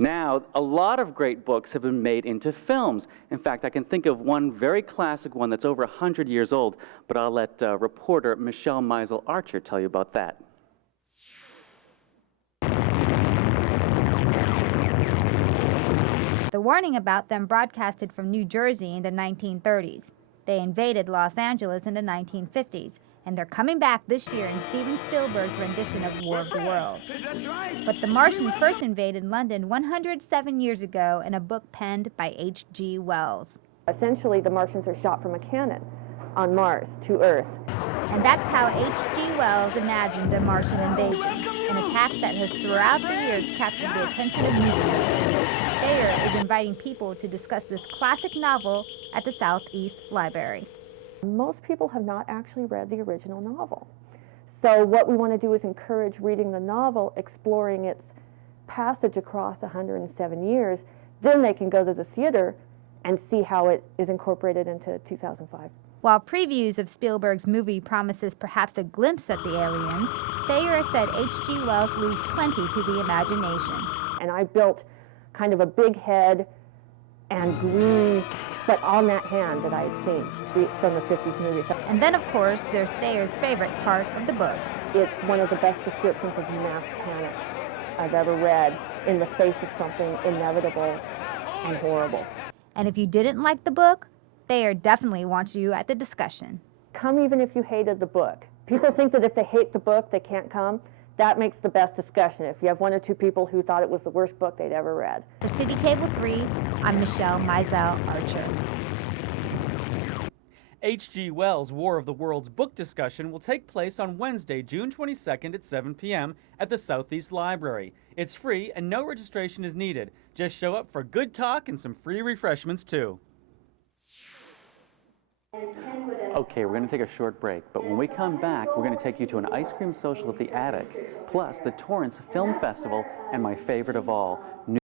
Now, a lot of great books have been made into films. In fact, I can think of one very classic one that's over 100 years old, but I'll let reporter Michelle Meisel Archer tell you about that. The warning about them broadcasted from New Jersey in the 1930s. They invaded Los Angeles in the 1950s, and they're coming back this year in Steven Spielberg's rendition of War of the Worlds. But the Martians first invaded London 107 years ago in a book penned by H.G. Wells. Essentially, the Martians are shot from a cannon on Mars to Earth. And that's how H.G. Wells imagined a Martian invasion, an attack that has throughout the years captured the attention of moviegoers. Thayer is inviting people to discuss this classic novel at the Southeast Library. Most people have not actually read the original novel. So what we want to do is encourage reading the novel, exploring its passage across 107 years. Then they can go to the theater and see how it is incorporated into 2005. While previews of Spielberg's movie promises perhaps a glimpse at the aliens, Thayer said H.G. Wells leaves plenty to the imagination. And I built kind of a big head and green, but on that hand that I had seen from the 50s movies. And then, of course, there's Thayer's favorite part of the book. It's one of the best descriptions of mass panic I've ever read in the face of something inevitable and horrible. And if you didn't like the book, Thayer definitely wants you at the discussion. Come even if you hated the book. People think that if they hate the book, they can't come. That makes the best discussion. If you have one or two people who thought it was the worst book they'd ever read. For City Cable 3, I'm Michelle Meisel Archer. H.G. Wells' War of the Worlds book discussion will take place on Wednesday, June 22nd at 7 p.m. at the Southeast Library. It's free and no registration is needed. Just show up for good talk and some free refreshments too. Okay, we're going to take a short break, but when we come back, we're going to take you to an ice cream social at the Attic, plus the Torrance Film Festival, and my favorite of all, New